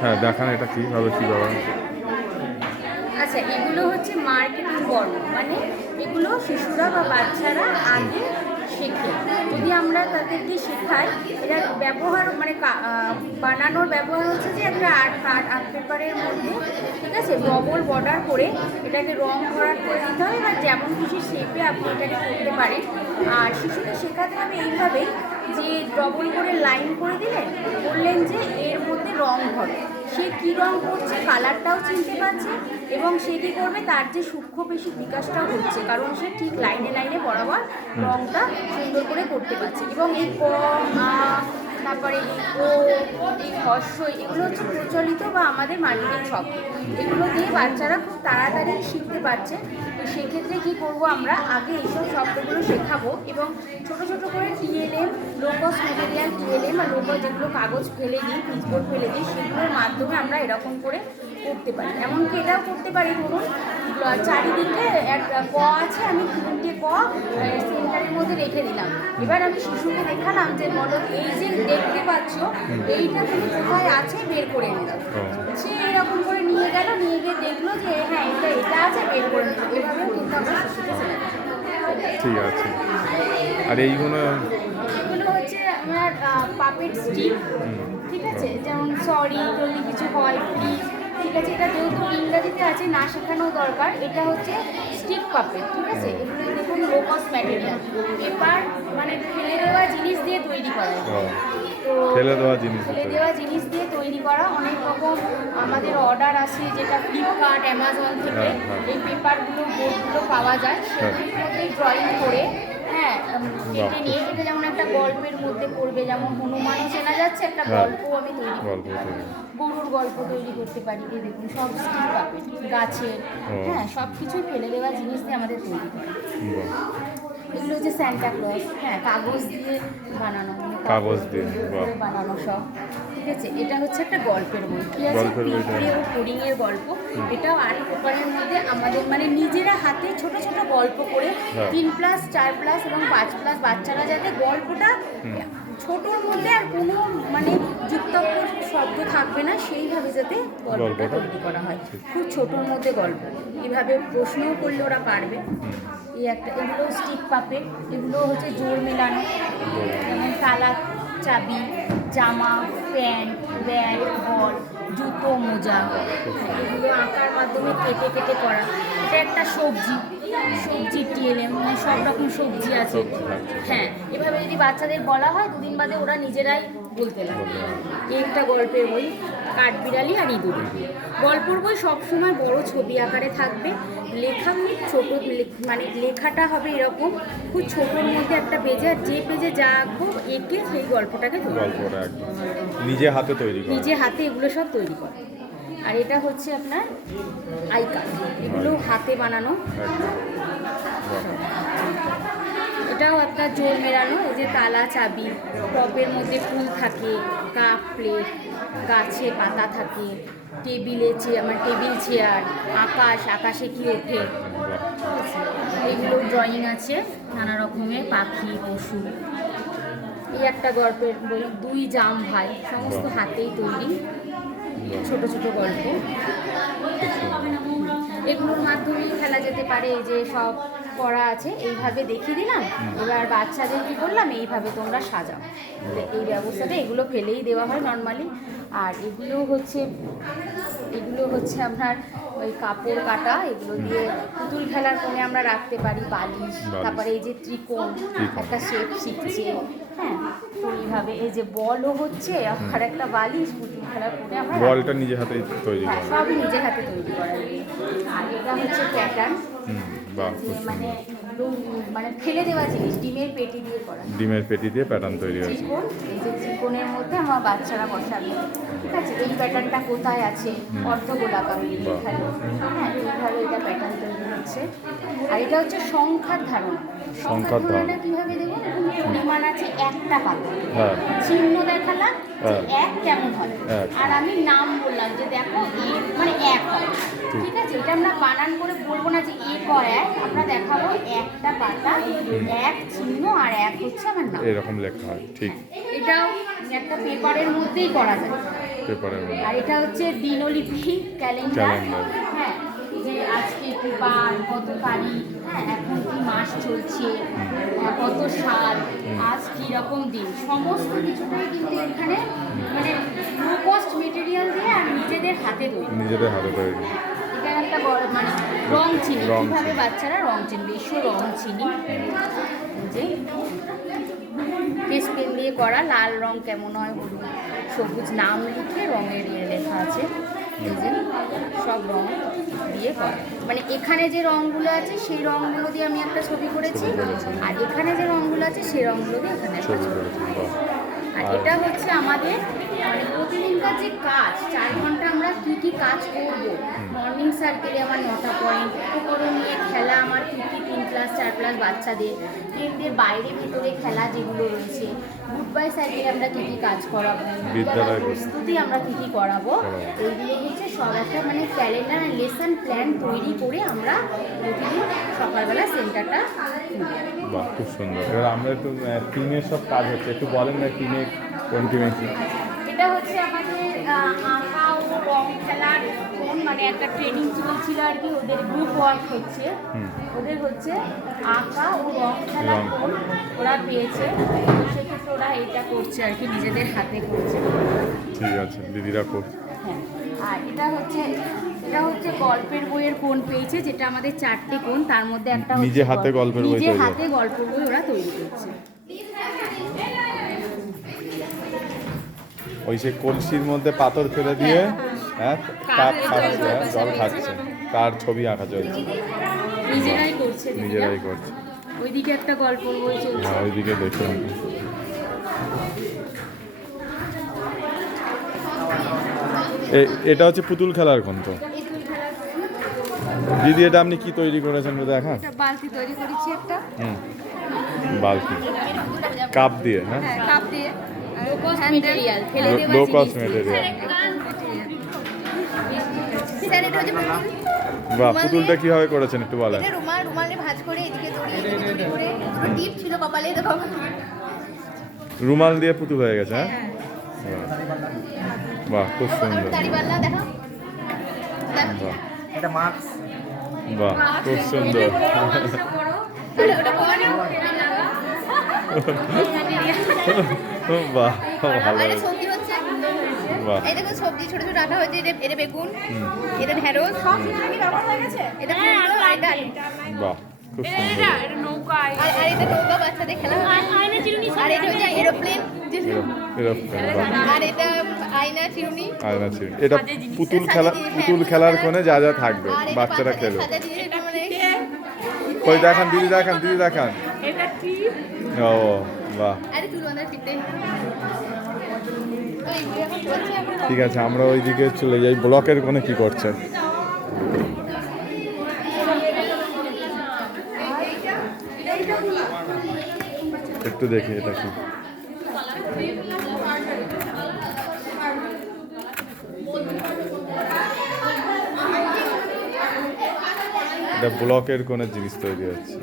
হ্যাঁ দেখান এটা কীভাবে কীভাবে। আচ্ছা, এগুলো হচ্ছে মার্কেটিং বর্ণ, মানে এগুলো শিশুরা বা বাচ্চারা আগে শেখে। যদি আমরা তাদেরকে শেখাই, এটার ব্যবহার মানে বানানোর ব্যবহার হচ্ছে যে একটা আর্ট পেপারের মধ্যে, ঠিক আছে, ডবল বর্ডার করে এটাকে রং ভরাট করে দিতে হবে, বা যেমন খুশি শেপে আপনি এটাকে করতে পারেন। আর শিশুকে শেখাতে হবে এইভাবেই যে ডবল করে লাইন করে দিলেন, বললেন যে এর মধ্যে রং ভরে, সে কী রং করছে কালারটাও চিনতে পারছে, এবং সে কী করবে তার যে সূক্ষ্ম পেশি বিকাশটাও হচ্ছে, কারণ সে ঠিক লাইনে লাইনে বরাবর রংটা সুন্দর করে করতে পারছে। এবং এই ক, আ, তারপরে এই ও, এই হর্ষ, এগুলো হচ্ছে প্রচলিত বা আমাদের মার্কেটিং শব্দ। এগুলো দিয়ে বাচ্চারা খুব তাড়াতাড়ি শিখতে পারছে। তো সেক্ষেত্রে কী করবো, আমরা আগে এইসব শব্দগুলো শেখাবো, এবং ছোটো ছোটো করে টিএলএম, লোকস ম্যাটেরিয়াল টিএলএম আর লোকস যেগুলো কাগজ ফেলে দিই, পিচবোর্ড ফেলে দিই, সেগুলোর মাধ্যমে আমরা এরকম করে করতে পারি। এমনকি এটাও করতে পারি, ধরুন চারিদিকে একটা ক আছে, আমি 3টে ক সেন্টারের মধ্যে রেখে দিলাম। এবার আমি শিশুকে দেখালাম যে বলো এই যে দেখতে পাচ্ছ এইটা তুমি কোথায় আছে বের করে এনে দাও। সে এরকম করে নিয়ে গেল, নিয়ে গিয়ে দেখলো যে হ্যাঁ এটা আছে, বের করে নিল। এভাবেও কিন্তু আমরা শিশুকে শেখাতে পারি। ঠিক আছে। আর এইগুলো হচ্ছে আমার পাপেট স্টিক, ঠিক আছে, যেমন সরি যদি কিছু হয় প্লিজ, ঠিক আছে, এটা যেহেতু ইংরাজিতে আছে না শেখানো দরকার। এটা হচ্ছে স্টিক পাপেট, ঠিক আছে। এগুলো দেখুন লোকস ম্যাটেরিয়াল, পেপার মানে ফেলে দেওয়া জিনিস দিয়ে তৈরি করা। তো ফেলে দেওয়া জিনিস দিয়ে তৈরি করা অনেক রকম আমাদের অর্ডার আসে, যেটা ফ্লিপকার্ট, অ্যামাজন থেকে এই পেপারগুলো, বোর্ডগুলো পাওয়া যায়। সেগুলোর মধ্যে ড্রয়িং করে, হ্যাঁ, কেটে নিয়ে এটা যেমন একটা গল্পের মধ্যে পড়বে, যেমন হনুমানও চেনা যাচ্ছে, একটা গল্প আমি তৈরি করতে পারি, গরুর গল্প তৈরি করতে পারি। এই দেখুন সব স্টিল পাপেট, গাছের, হ্যাঁ, সব কিছুই ফেলে দেওয়া জিনিস দিয়ে আমাদের তৈরি করে। এগুলো হচ্ছে স্যান্টা ক্লজ, হ্যাঁ, কাগজ দিয়ে বানানো, বানানো সব, ঠিক আছে। এটা হচ্ছে একটা গল্পের বই, ঠিক আছে, পিঁপড়ে ও ফড়িংয়ের গল্প। এটাও আর্ট পেপারের মধ্যে আমাদের মানে নিজেরা হাতে ছোট ছোট গল্প করে 3+, 4+, এবং 5+ বাচ্চারা যাতে গল্পটা ছোটোর মধ্যে আর কোনো মানে যুক্তাক্ষর শব্দ থাকবে না, সেইভাবে যাতে গল্পটা তৈরি করা হয়। খুব ছোটোর মধ্যে গল্প, এভাবে প্রশ্নও করলে ওরা পারবে। এই একটা, এগুলো স্টিক পাপেট, এগুলো হচ্ছে জোর মেলানো, যেমন তালা, চাবি, জামা, প্যান্ট, ব্যাগ, বল, জুতো, মোজা, এগুলো আঁকার মাধ্যমে কেটে কেটে করা। এটা একটা সবজি টিএলএম, মানে সব রকম সবজি আছে, হ্যাঁ। এভাবে যদি বাচ্চাদের বলা হয়, 2 দিন বাদে ওরা নিজেরাই বলতে লাগবে। এই একটা গল্পের বই, কাঠবিড়ালি আর ইঁদুর। গল্পের বই সবসময় বড় ছবি আকারে থাকবে, লেখা খুব ছোটো, মানে লেখাটা হবে এরকম খুব ছোটোর মধ্যে একটা পেজে, আর যে পেজে যা আঁকবো এঁকে সেই গল্পটাকে নিজে হাতে তৈরি, নিজে হাতে এগুলো সব তৈরি করে। আর এটা হচ্ছে আপনার আই কার্ড, এগুলো হাতে বানানো। এটাও একটা জোর মেলানো, এই যে তালা, চাবি, টপের মধ্যে ফুল থাকে, কাপ, প্লেট, গাছে পাতা থাকে, টেবিল চেয়ার, আকাশে কি ওঠে, এগুলো ড্রয়িং আছে নানা রকমের পাখি, পশু। এই একটা গল্পের বই, 2 জাম ভাই, সমস্ত হাতেই তৈরি ছোট ছোট গল্প। এগুলোর মাধ্যমেই খেলা যেতে পারে। এই যে সব করা আছে, এইভাবে দেখিয়ে দিলাম, এবার বাচ্চাদের কী করলাম, এইভাবে তোমরা সাজাও, এই ব্যবস্থাটা। এগুলো ফেলেই দেওয়া হয় নর্মালি। আর এগুলো হচ্ছে আপনার ওই কাপড় কাটা, এগুলো দিয়ে পুতুল খেলার কোণে আমরা রাখতে পারি, বালিশ। তারপরে এই যে ত্রিকোণ, একটা শেপ শিখছে, হ্যাঁ, তো এইভাবে। এই যে বলও হচ্ছে, আর একটা বালিশ, পুতুল খেলার কোণে আমরা বলটা নিজে হাতে তৈরি করা, সবই নিজের হাতে তৈরি করা। আর এটা হচ্ছে প্যাটার্ন, মানে ফেলে দেওয়া জিনিস, ডিমের পেটি দিয়ে প্যাটার্ন তৈরি হয়েছে। এই যে ত্রিকোণের মধ্যে আমার বাচ্চারা বসাবে, ঠিক আছে। এই প্যাটার্নটা কোথায় আছে, অর্ধগোলাকার, হ্যাঁ, এইভাবে এটা প্যাটার্ন তৈরি হচ্ছে। আর এটা হচ্ছে সংখ্যার ধারণা, সংখ্যার ধারণা কিভাবে দেবো? পরিমাণ আছে একটা পাতা, হ্যাঁ চিহ্ন দেখালাম যে হ্যাঁ। এক কেমন হয়, এক। আর আমি নাম বললাম যে দেখো এ মানে এক হয়। ঠিক আছে, এটা আমরা বানান করে বলবো না যে এক হয় এক, আমরা দেখাবো একটা পাতা, এক চিহ্ন আর এক হচ্ছে আমার নাম। এরকম লেখা হয়, ঠিক। এটাও একটা পেপারের মধ্যেই করা যায়। পেপারের মধ্যে আর এটা হচ্ছে দিনলিপি, ক্যালেন্ডার। ক্যালেন্ডার। হ্যাঁ, যে আজকে কি বার, কত তারিখ, হ্যাঁ এখন কি মাস চলছে, কত সাল, আজ কি রকম দিন, সমস্ত কিছুটাই কিন্তু এখানে মানে লো কস্ট মেটেরিয়াল দিয়ে আর নিজেদের হাতে তৈরি। নিজেদের হাতে তৈরি। এটা একটা বড় মানে রং চিনি, রং কিভাবে চিনি। বাচ্চারা রং চিনবে, এসো রং চিনি। যে কেস পেন দিয়ে করা, লাল রং কেমন হয়, হলুদ সবুজ নাম লিখে রঙের ইয়ে লেখা আছে। এই যে সব রং দিয়ে করা, মানে এখানে যে রঙগুলো আছে সেই রঙগুলো দিয়ে আমি একটা ছবি করেছি, ছবি করেছি। আর এখানে যে রঙগুলো আছে সেই রঙগুলো দিয়ে এখানে একটা ছবি ছবি। করেছেন, বাহ। আর আর- এটা হচ্ছে আমাদের মানে প্রতিদিনকার যে কাজ, 4 ঘন্টা আমরা কী কী কাজ করব। মর্নিং সার্কেলে আমার 9টা পয়েন্ট, উপকরণ নিয়ে খেলা আমার কী কী 3 ক্লাস 4 ক্লাস বাচ্চাদের, ট্রেনদের বাইরে ভেতরে খেলা যেগুলো রয়েছে, গুড বাই সাইকেলে আমরা কী কী কাজ করাবো, বিদ্যালয় প্রস্তুতি আমরা কী কী করাবো, এইগুলো হচ্ছে সব একটা মানে ক্যালেন্ডার আর লেসন প্ল্যান তৈরি করে আমরা প্রতিদিন সকালবেলা সেন্টারটা খুলব। বাহ, খুব সুন্দর। এবার আমরা একটু টিমের সব কাজ হচ্ছে, একটু বলেন না টিমে কোন টিমে কি? এটা হচ্ছে আমাদের আঁকা ও রং খেলার কোন মানে একটা ট্রেনিং চলছিল আর কি, ওদের গ্রুপ ওয়ার্ক হচ্ছে। ওদের হচ্ছে আঁকা ও রং খেলার রং। কোন ওরা পেয়েছে, সেক্ষেত্রে ওরা এটা করছে আর কি, নিজেদের হাতে করছে। ঠিক আছে, দিদিরা করছে। হ্যাঁ, আর এটা হচ্ছে গল্পের বইয়ের কোণ পেয়েছে, যেটা আমাদের 4টে কোণ, তার মধ্যে একটা হচ্ছে নিজে হাতে গল্পের বই নিজে তৈরি। হাতে গল্পের বই ওরা তৈরি করছে। ওই সে কলসির মধ্যে পাথর ফেলে দিয়ে হ্যাঁ কাপ খাচ্ছে, হ্যাঁ, জল খাচ্ছে, তার ছবি আঁকা চলছে। নিজেরাই করছে দিদিরা। নিজেরাই করছে। ওইদিকে একটা গল্পের বই চলছে। হ্যাঁ, ওইদিকে দেখুন। এটা হচ্ছে পুতুল খেলার কোন তো? দিদি, এটা আপনি কি তৈরি করেছেন দেখান? একটা বালতি তৈরি করেছি একটা, হুম, বালতি কাপ দিয়ে, হ্যাঁ, কাপ দিয়ে লো কস্ট মেটেরিয়াল, ফেলে দেওয়া লো জিনিস কস্ট দিয়ে। মেটেরিয়াল। স্যার এটা হচ্ছে পুতুল। বাহ, পুতুলটা কিভাবে করেছেন একটু বলেন? এটা রুমালে ভাঁজ করে এদিকে দড়ি এদিকে দড়ি করে টিপ ছিল কপালে দেখো। রুমাল দিয়ে পুতুল হয়ে গেছে, হ্যাঁ। বাহ, খুব সুন্দর। দাড়িপাল্লা দেখো। বাহ, এটা মাস্ক। বাহ, খুব সুন্দর। ওটা পরে বাহ, ভালো এটা হয়েছে। সবজি হচ্ছে। বাহ, এই দেখো সবজি ছোট ছোট রাখা হয়েছে, এটা বেগুন, এটা ঢেঁড়স, সব কিছু কি ব্যবহার হয়ে গেছে। এটা কুমড়ো, আর এটা আলু। বাহ, খুব সুন্দর। আর এটা নৌকা বাচ্চাদের খেলা হয়। আর এটা হচ্ছে এরোপ্লেন, বাহ, আর এটা আয়না চিরুনি। আয়না ছিল। এটা পুতুল খেলার কোণে যা যা থাকবে, আর এটা বাচ্চারা বাচ্চাদের খেলবে। সাজা দিয়ে এটা মানে কই দেখান, দিদি দেখান, দিদি দেখান। ও বাহ, আরে চুল বাঁধার ফিতে। তো এইগুলো এখন চলছে এখন। ঠিক আছে, আমরা ওইদিকে চলে যাই। ব্লকের কোণে কি করছে একটু দেখি, এটা কি? এটা ব্লকের কোণে জিনিস তৈরি হচ্ছে।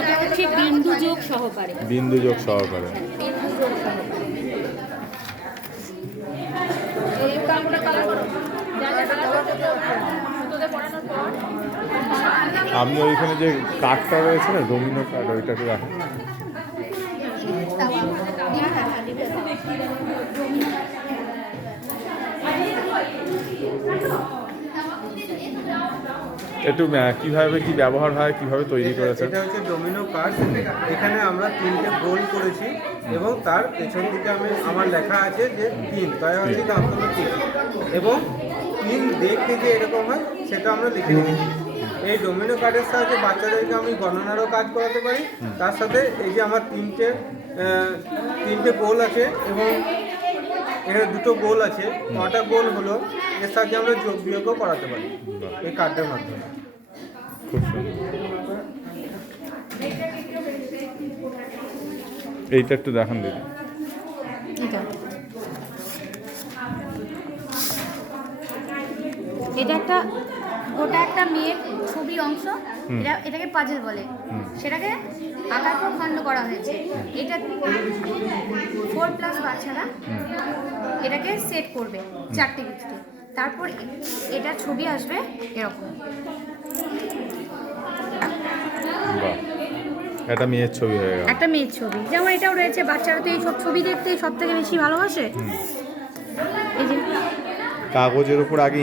এটা হচ্ছে বিন্দু যোগ সহকারে। বিন্দু যোগ সহকারে। বিন্দু যোগ সহকারে। এই কাপড়টা কালার করো। যা যা কালার করতে সুতোতে পড়ানোর পর আপনি ওইখানে যে কাঠটা রয়েছে না, ডোমিনো কাঠ, ওইটাকে রাখেন। একটু কিভাবে কি ব্যবহার হয়, কিভাবে তৈরি করেছেন? এটা হচ্ছে ডোমিনো কার্ড। এখানে আমরা 3টে গোল করেছি এবং তার পেছন দিকে আমার লেখা আছে যে 3, তাই হচ্ছে দাঁতগুলো 3 এবং 3 দেখতে যে এরকম হয় সেটা আমরা লিখে রেখেছি। এই ডোমিনো কার্ডের সাহায্যে বাচ্চাদেরকে আমি গণনারও কাজ করাতে পারি। তার সাথে এই যে আমার তিনটে গোল আছে এবং এখানে দুটো গোল আছে, 9টা গোল হলো, এর সাহায্যে আমরা যোগ বিয়োগও করাতে পারি এই কার্ডের মাধ্যমে। খুব সুন্দর। এইটা একটু দেখান দিদি। এটা একটা গোটা একটা মেয়ের ছবি অংশ, এটাকে পাজল বলে, সেটাকে আকার পর খণ্ড করা হয়েছে। এটা 4+ বাচ্চারা এটাকে সেট করবে 4টে কিছুতে, তারপর এটা ছবি আসবে এরকম। বাহ, এটা মেয়ের ছবি হয়ে গেল। একটা মেয়ের ছবি, যেমন এটাও রয়েছে, বাচ্চারা তো এই সব ছবি দেখতে সব থেকে বেশি ভালোবাসে। এই যে কাগজের উপর আগে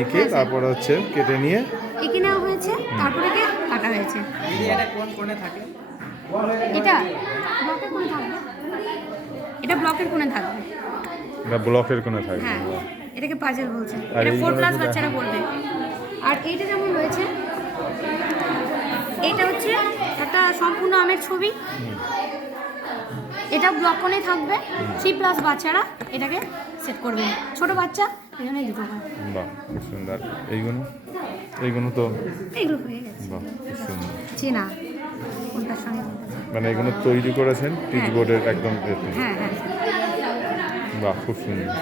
এঁকে তারপরে হচ্ছে কেটে নিয়ে এঁকে নেওয়া হয়েছে, তারপরে কাটা হয়েছে। এটা ব্লকের কোণে থাকবে, এটা ব্লকের কোণে থাকবে। এটা ব্লকের কোণে থাকবে। হ্যাঁ, এটাকে পাজল বলছে। আর এটা এইগুলো 4+ কি বাচ্চারা করবে। আর এইটা যেমন রয়েছে, এটা হচ্ছে একটা সম্পূর্ণ আমের ছবি, এটা ব্লক কোণে থাকবে। 3+ বাচ্চারা এটাকে সেট করবে, ছোট বাচ্চা এখানে দুটো হয়। বাহ, খুব সুন্দর। এইগুলো তো এইগুলো হয়ে গেছে, বাহ, খুব সুন্দর। চেনা কোনটার সঙ্গে কোনটা। মানে এগুলো তৈরি করেছেন পিচবোর্ডের একদম এতে। হ্যাঁ হ্যাঁ। বাহ, খুব সুন্দর।